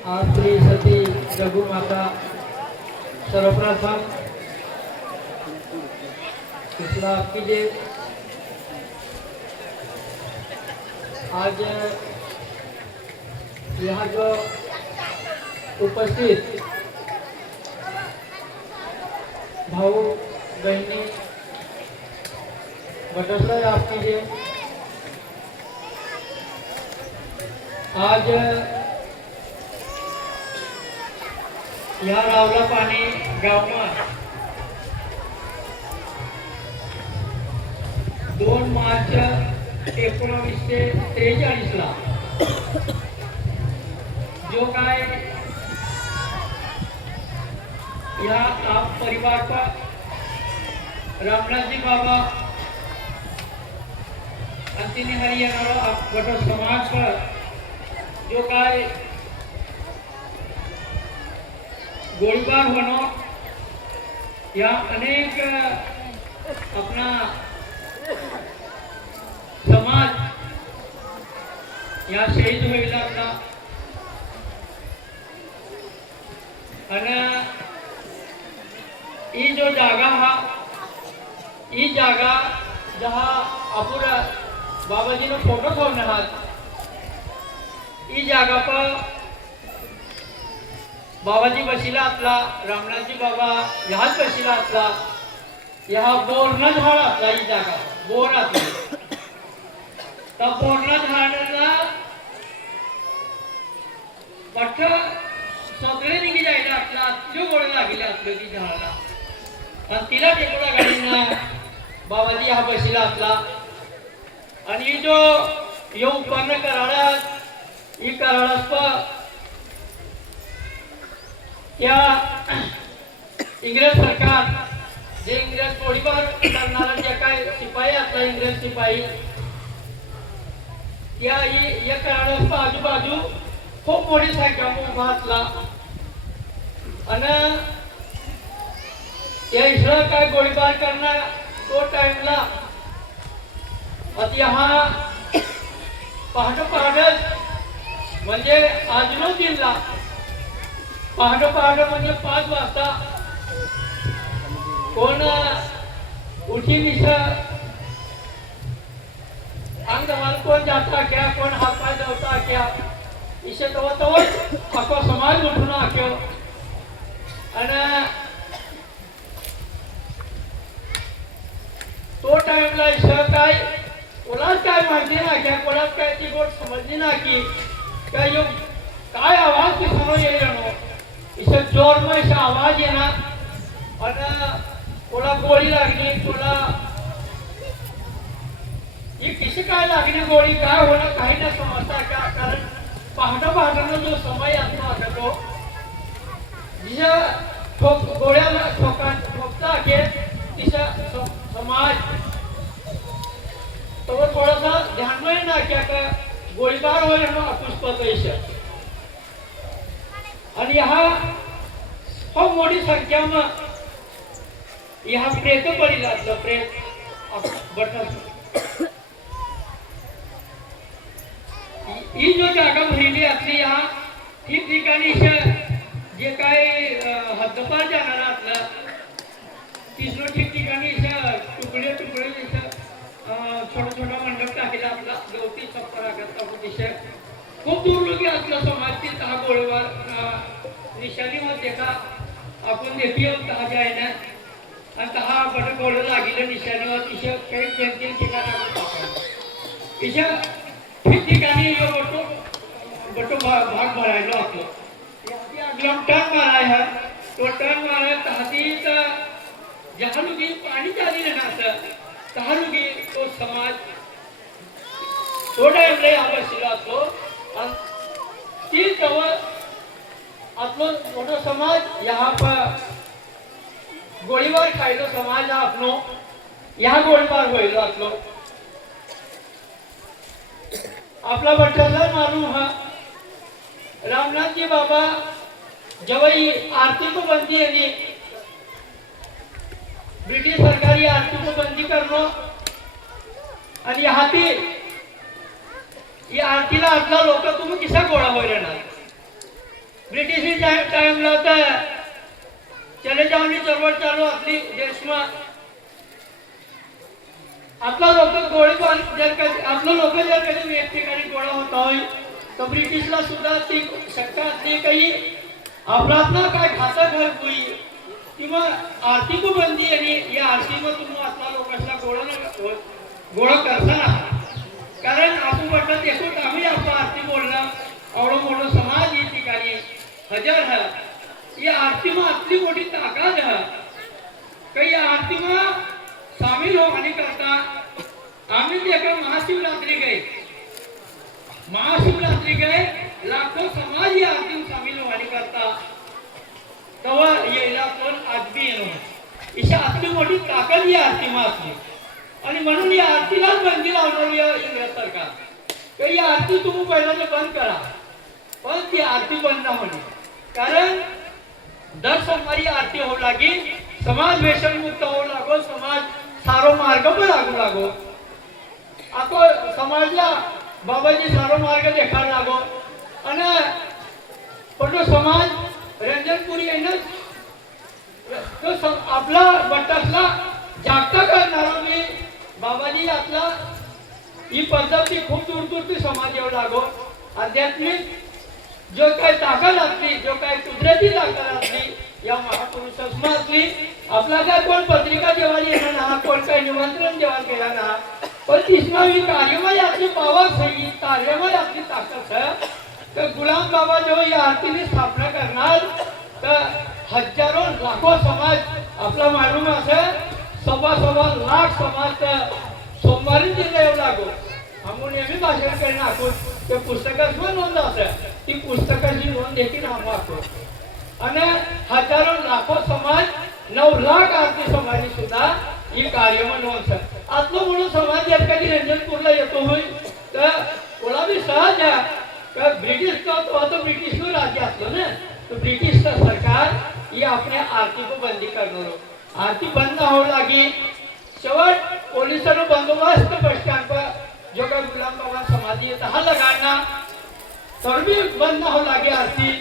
आज श्री सती जगू माता सर्वप्रथम इसला कीजिए। आज यहाँ जो उपस्थित भाऊ बहनी बटरफ्लाई आप कीजिए। आज या रावला पाणी गाव में 2 मार्च 1943 ला जो काय या आप परिवार का रामनाथजी बाबा अंतिम हरियाणा गट समाज पर जो काय गोळीबार होना या अनेक अपना समाज या शहीद होईल आपला आणि ही जो जागा जहाँ अपूरा बाबाजी ने फोटो ठेवणे आहात ही जागा पर बाबाजी बशीला आपला रामनाथजी बाबा ह्याच बशीला आपला ह्या बोरना झाड आपला ही जागा बोर आपली त्या बोरना झाडाला पठ सगळे निघी जायला आपला अत्यो गोड लागले आपलं ती झाडाला आणि तिला टेकोला गाडीना बाबाजी हा बशीला आपला आणि जो यो उत्पन्न कराडात ही कराडात या इंग्रज सरकार जे इंग्रज गोळीबार करणारा जे काय शिपाई असला इंग्रज शिपाई या कराडात आजूबाजू खूप मोठी संख्या उभा असला आणि या इथं काय गोळीबार करणार तो टाइमला आता हा पहाटे म्हणजे आजनो दिनला पहाटे म्हणजे 5 वाजता कोण उठी निशा अंगवाल कोण जाता क्या कोण हात पाय धवता क्या इसे तो अको समाज उठून आख्यो आणि तो टाइमला इशा काय कोणाच काय माहिती ना क्या कोणाच काय ती गोष्ट समजली ना की काय यो काय आवाज की समोर येईल नो इसे जोर में इसे आवाज है ना और कोला गोली लागली कोला ये किसी काय लागली गोली काय होना काही ना समजता क्या कारण पहाटे जो समय आता तो जिसे गोळ्याला ठोकता के तिचा समाज तो थोड़ा सा ध्यान में ना क्या का गोळीबार होईल ना पुष्पक आणि यहाँ खूप मोठी संख्या में यहाँ प्रेत पडी लागलं प्रेत बटन ही जो जागा भरली असली यहाँ ठिकठिकाणी जे काय हद्दपार जाणार आपलं तिसरं ठिकठिकाणी तुकडे छोटा मंडप टाकेला आपला गवती छप्पर खूप दूर लोक असलं समाज हा गोळीबार निशाणी मध्ये का आपण देखील कहा जाए ना आणि कहा बट गोळ लागले निशाणीवर तिथे काही 2-3 ठिकाणी तिथे ठिकठिकाणी बटो भाग भरायला होतो अगला टर्न मारा है तो टर्न मारा तहती जहाँ लोग पानी चाली रहना तहा लोग तो समाज थोड़ा एवढे आवश्यक तो ती जवळ आपलो मोठो समाज यहाँ पर गोळीबार खायलो समाज हा आपलो यहाँ गोळीबार होईल आपलो आपला बट्टाला मालूम हा रामनाथ जी बाबा जब ही आरती को बंदी है ब्रिटिश सरकारी आरती को बंदी करनो आणि हाती या आरतीला आपला लोक तुम्ही किसा गोळा होईल ना ब्रिटिश टाइमला तर चले जाऊन चळवळ चालू आपली देशमा आपला लोक गोळीबार जर कधी आपलं लोक जर कधी एक ठिकाणी गोळा होत होय तर ब्रिटिशला सुद्धा ती शक्य असते काही आपला काय खातं घर होई किंवा आर्थिक बंदी आणि या आर्थिक तुम्ही आपला लोकांना गोळा करताना कारण आपण म्हटलं देखून आम्ही आपला आरती बोलणं एवढं मोठं समाज या ठिकाणी हजार है ये आरती में आपली मोठी ताकद है कई आरती में शामिल होने करता आम्ही देखा महाशिवरात्रि गए लाखों समाज या आरती में शामिल होने करता तवा येला पण आजबी येणं इशा आपली मोठी ताकद या आरती में असली आणि म्हणून या आरतीलाच बंदी लावणार या इंग्रज सरकार तर या आरती तुम्ही पहिल्यांदा बंद करा पण ती आरती बंद न होणे कारण दर सोमवारी आरती होऊ लागी समाज व्यसनमुक्त होऊ लागो समाज सारो मार्ग पण लागू आता समाजला बाबाजी सारो मार्ग देखाड लागो आणि पण तो समाज रंजनपुरी आहे तो आपला बट्टासला जागता करणारा मी बाबाजी आपला ही पद्धती खूप दूर समाज येऊ लागो आध्यात्मिक जो काही ताकद असली जो काही कुदरती ताकद असली या महापुरुषासमा असली आपला काय कोण पत्रिका देवाला येणार ना कोण काही निमंत्रण देवाला केला ना पण तिसमा ही कार्यमय आपली पावर सही कार्यमय आपली ताकद है तर गुलाम बाबा जो या आरतीने स्थापना करणार तर हजारो लाखो समाज आपला मालूम असे सव्वा लाख समाज सोमवारी तिथे येऊ लागो आम्ही नेहमी भाषण करणं आपण ते पुस्तकात नोंद असं ती पुस्तकाची नोंद देखील आम्ही आखो आणि हजारो लाखो समाज 9 लाख आरती समाजी सुद्धा ही कार्यमय नोंद आतलं म्हणून समाज जर कधी रंजनपूरला येतो होईल तर कोणा बी सहज आहे का ब्रिटिश तो ब्रिटिश राज्य असलं ना तो ब्रिटिश सरकार ही आपल्या आरती को बंदी करणार आरती बंद होऊ लागी शेवट पोलिसांनो बंदोबस्त बस स्टैंड पर जो का गुलाम बाबा समाधी है तहा लगाना तर भी बंद हो लागे आरती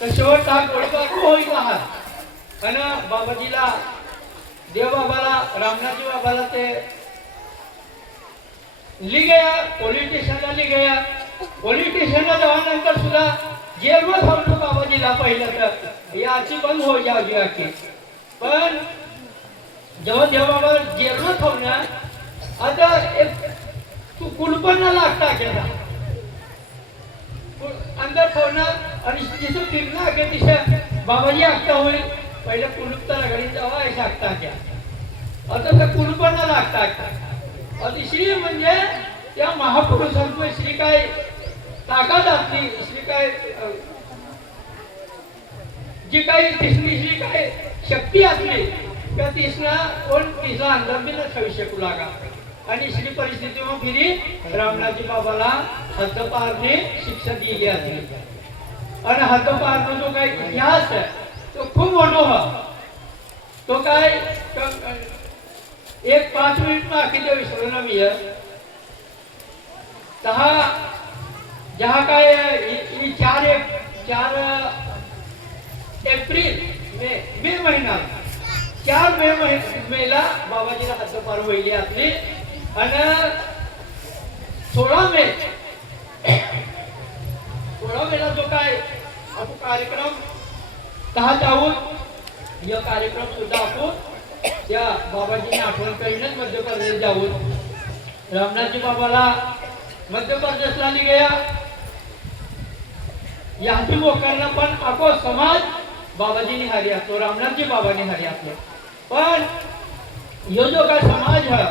तर शेवट हा गोळीबार होई रहा आणि बाबाजीला देव बाबाला रामनाथजी बाबाला ते ली गया पोलीस स्टेशनला ली गया पोलीस स्टेशनला जाऊनंतर सुद्धा जेलवर थांबलो बाबाजीला पहिलं तर ही आरती बंद हो जावी आखी पण जेव्हा देवबाबा जेलवर थांबणार आता एक तू कुलपणा लागता केला अंदर ठेवणार आणि जिसं फिरणार के तिथे बाबाजी आखता होईल पहिले कुलूपता घरी जावा ऐसा आखता क्या आता त्या कुलपणा लागता अतिशय म्हणजे त्या महापुरुषांची श्री काय ताकद असली श्री काय जी काही श्री काय शक्ती असली त्या तिसना कोण तिचा अंदर बी न ठेवू शकू लागा आणि श्री परिस्थितीवर फिरी रामनाथजी बाबाला हद्दपारने शिक्षा दिली आहे आणि हद्दपारનો जो काही इतिहास आहे तो खूप मोठा हा तो काय एक 5 मिनिट में आखी जो विसरना मी है तहा जहाँ काय 4 एप्रिल मे महिना 4 मेला बाबाजीला हद्दपार होईली आपली आणि 16 मेला जो काय आपण कार्यक्रम तहा जाऊन यह कार्यक्रम सुद्धा आपण त्या बाबाजीने आठवण करीनच मध्य प्रदेश जाऊन रामनाथजी बाबाला मध्य प्रदेशला ली गया याची लोकांना पण आपो समाज बाबाजीने हारी असतो रामनाथजी बाबांनी हारी असले पण यो जो काय समाज है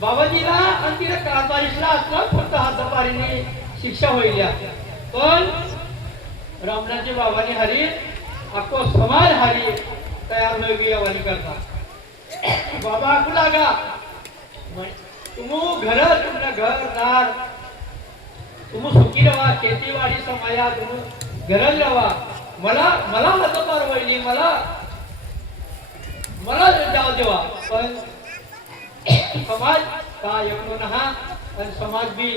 बाबाजीला आणि तिला कारभारीला असला फक्त हातपारीने शिक्षा होईल पण रामनाथजी बाबांनी हारी आपको समाज हारी तयार होगी वाली करता बाबा आखू लागा तुम घर तुमने घरदार तुम सुखी रहा शेतीवाडी समाया तुम घरच रहा मला हद्दपार होईली मला जाऊ देवा पण समाज का एकलो नहा आणि समाज भी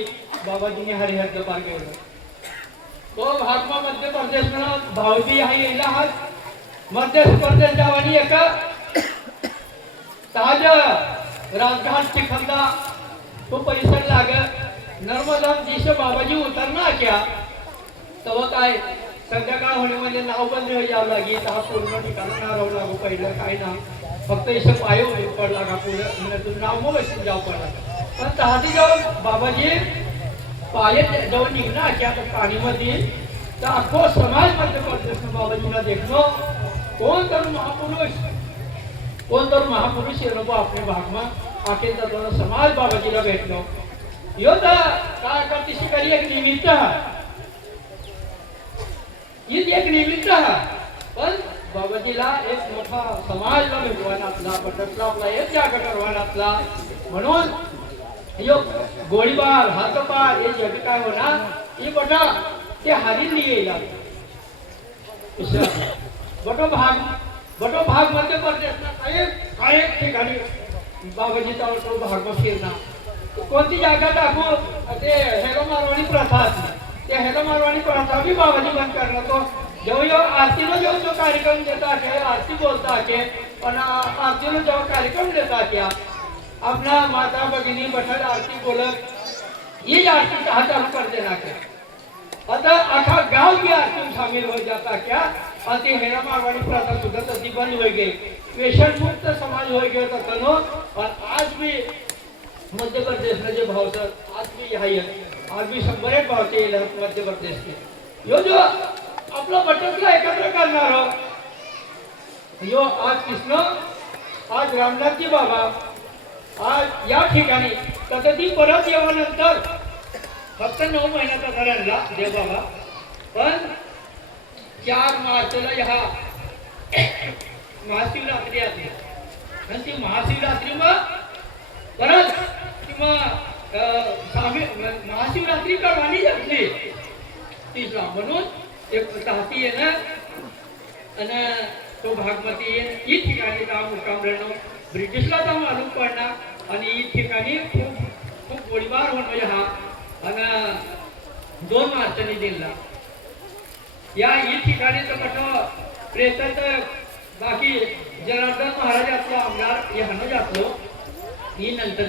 बाबाजीने हरी हद्दपार केलं तो भागमा मध्य प्रदेशनं भावजी हा येला हा मध्य प्रदेश जावानी एका ताज राजघाट चिखलदा तो परिसर लाग नर्मदा दिश बाबाजी उतरना क्या तव काय संध्याकाळ होणे म्हणजे नाव बंद यावं लागी हा पूर्ण ठिकाण ना राहू लागू पहिलं काय ना फक्त इथं पाय पडला का पुढे नाव मग असेल जाऊ पडला पण तहाती जाऊन बाबाजी पाय जाऊन निघणार की आता पाणीमध्ये तर अख्खो समाज मध्य प्रदेश बाबाजीला देखनो कोण तर महापुरुष येणं आपल्या भागમાં आखे जाताना समाज बाबाजीला भेटलो यो तर काय करते शिकारी एक निमित्त एक निमित्त पण बाबाजीला एक मोठा समाजला भेटवानातला पटकला आपला एक जागा करवानातला म्हणून यो गोळीबार हातपार हे जग काय होणार ही बटा ते हारीन येईल बटो भाग मध्य प्रदेशला काय ठिकाणी बाबाजीचा तो भाग फिरणार कोणती जागा टाकू ते हेलो मारवाणी प्रथा ते हेलो मारवाणी प्रथा भी बाबाजी बंद करणार तो जो आरतीला जो कार्यक्रम देता है आरती बोलता है पण आरतीला जो कार्यक्रम देता क्या अपना माता भगिनी बैठक आरती बोलत ये आरती कहा चालू कर देना क्या अतः आखा गांव की आरती में शामिल हो जाता क्या अति हेरा मारवाड़ी प्रथा सुधा तथी बंद हो गई व्यसन मुक्त समाज हो गया तो तनो और आज भी मध्य प्रदेश में जो भाव सर आज भी यही है आज भी 100 भाव से मध्य प्रदेश के यो जो आपला बटकला एकत्र करणार यो आज कृष्ण आज रामनाथजी बाबा आज या ठिकाणी तथी परत येवानंतर फक्त 9 महिन्याचा झाला देव बाबा पण 4 मार्चला या महाशिवरात्री आली आणि ती महाशिवरात्री मग परत किंवा महाशिवरात्री करवानी जातली तीसला म्हणून एक ताती येणं आणि तो भागमती येण ही ठिकाणी काम मुक्काम राहणं ब्रिटिशला तर मालूम पडणार आणि ही ठिकाणी खूप गोळीबार होणं हा आणि 2 मार्चनी दिला या ही ठिकाणी तर कसं प्रेतात बाकी जनार्दन महाराज आपला आमदार यानं जातलो ही नंतर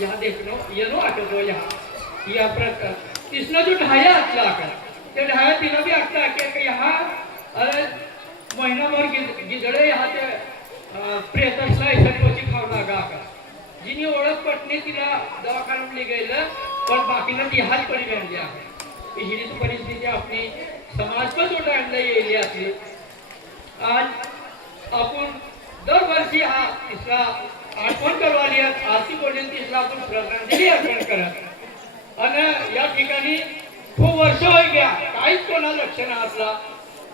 यहाँ देखनो येनो आठवतो या प्रकार तिसनं जो ढाया असला आकार ते ढाया तिनं भी आटला की यहाँ अरे महिनाभर गिजडे यहाँ ते प्रेतसला ऐसा खाऊ लागा आकार जिनी ओळख पटणे तिला दवाखान्यात गेलं पण बाकीनं ती हात पडी आणली आहे ही परिस्थिती आपली समाज पण तो टाइमला येईल असली आज आपण दरवर्षी हा तिसरा आठवण करवाली आरती बोलली तिसरा आपण श्रद्धांजली अर्पण करत आणि या ठिकाणी खूप वर्ष हो गया काहीच कोणा लक्ष नाही असला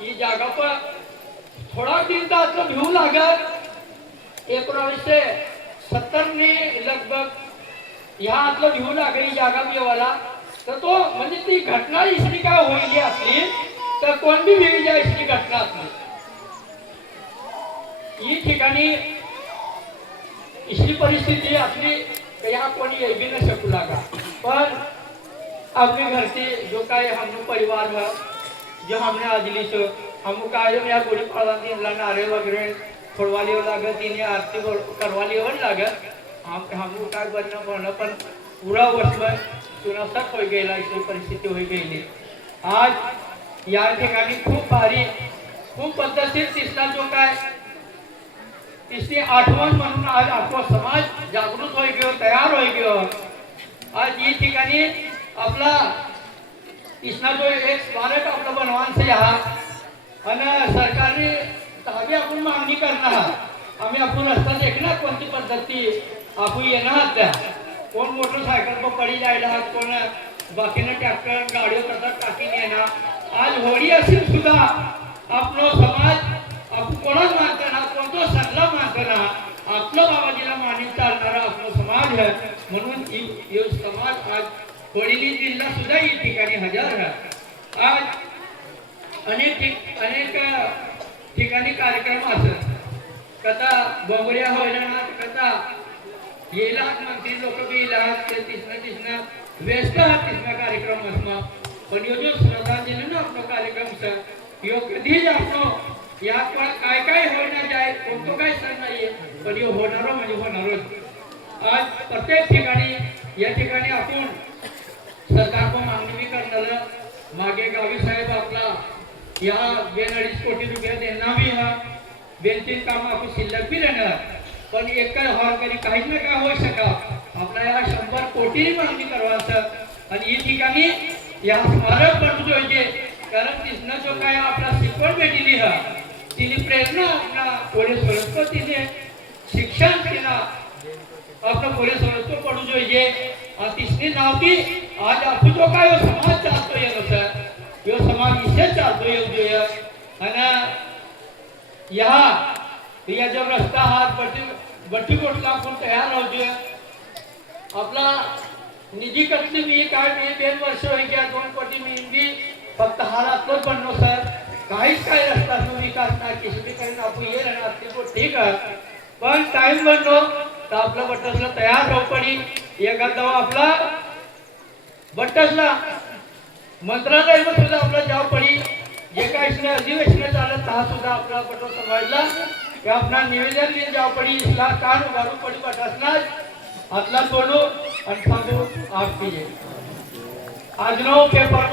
ही जागा पण थोडा दिन तर असं भिऊ लागत 1970 ने लगभग ह्या आतलं भिऊ लागली जागा मिळवाला तर तो म्हणजे ती घटना इसली काय होईल असली तर कोण बी भिवी इसली घटना असली ही ठिकाणी इसली परिस्थिती असली या कोणी येवी न शकू लागा पण अपने घर से जो काय हम परिवार है जो हमने आजली से हम काय या गोड़ी पाला दिन नारे वगैरह फोड़वाली हो लागत तिने आरती करवाली हो लागत हम काय बनना पण पूरा वर्ष में सुनासक हो गेला इसली परिस्थिती हो गेली आज या ठिकाणी खूप भारी खूप पद्धतशीर तिसरा जो काय इसकी आठवण म्हणून आज आपला समाज जागृत होई गयो तयार होई गयो आज ही ठिकाणी आपला इसना जो एक स्मारक आपला बनवान से हा आणि सरकारने ताबी आपण मागणी करणार आम्ही आपण रस्ता देखणार कोणती पद्धती आपण येणार त्या कोण मोटरसायकल पर पडी जायला कोण बाकीने ट्रॅक्टर गाडीवर करता टाकी येणार आज होळी असेल सुद्धा आपला समाज आपण कोणाच मानताना कोणतो सगळा मानताना आपलं बाबाजीला मानित चालणारा आपला समाज आहे म्हणून ही समाज आज होळीली जिल्हा सुद्धा ही ठिकाणी हजर आहे आज अनेक ठिकाणी कार्यक्रम असत कथा बोंबड्या होईना कथा येला मंत्री लोक बी येला तिसना व्यस्त हा तिसरा कार्यक्रम असणार पण यो जो श्रद्धांजलि ना आपला कार्यक्रम सर यो कधीच आपलो या काय काय होणार जाय कोणतो काय सण नाहीये पण यो होणार म्हणजे होणारच आज प्रत्येक ठिकाणी या ठिकाणी आपण सरकारको मागणी भी करणार मागे गावी साहेब आपला या 2.5 कोटी रुपये देना भी हा 2-3 काम आपण शिल्लक भी राहणार पण एक हरकरी काहीच ना काय होऊ शका आपला या 100 कोटी मागणी करवायचं आणि या ठिकाणी या स्मारक बनवू जोईजे कारण तिथनं जो काय आपला शिकवण भेटली हा तिने प्रेरणा आपला पोलीस वनस्पतीने शिक्षण तिला आपलं पोलीस वनस्पत पडू जोईजे आणि तिसरी नाव की आज आपण जो काय समाज चालतो ये सर यो समाज इसे चालतो ये जो आणि या जब रस्ता हात बट्टी कोटला आपण तयार होतोय आपला निधी कसली मी काय मी 2 वर्ष होई गया 2 कोटी मी भी फक्त हालातच बनलो सर काहीच काय रस्ता तो विकास ना किसी भी कारण आपण ये रहना तो ठीक है पण टाइम बनलो तर आपला बट्टसला तयार हो पडी एखादा आपला बट्टसला मंत्रालय मध्ये सुद्धा आपला जाव पडी जे काय इसने अधिवेशन चालत ता सुद्धा आपला बट्टो समाजला कि अपना निवेदन लिए जाव पडी इसला कान उगारू पडी बट्टसला आतला बोलो आणि सांगू आप कीजिए आज नो पेपर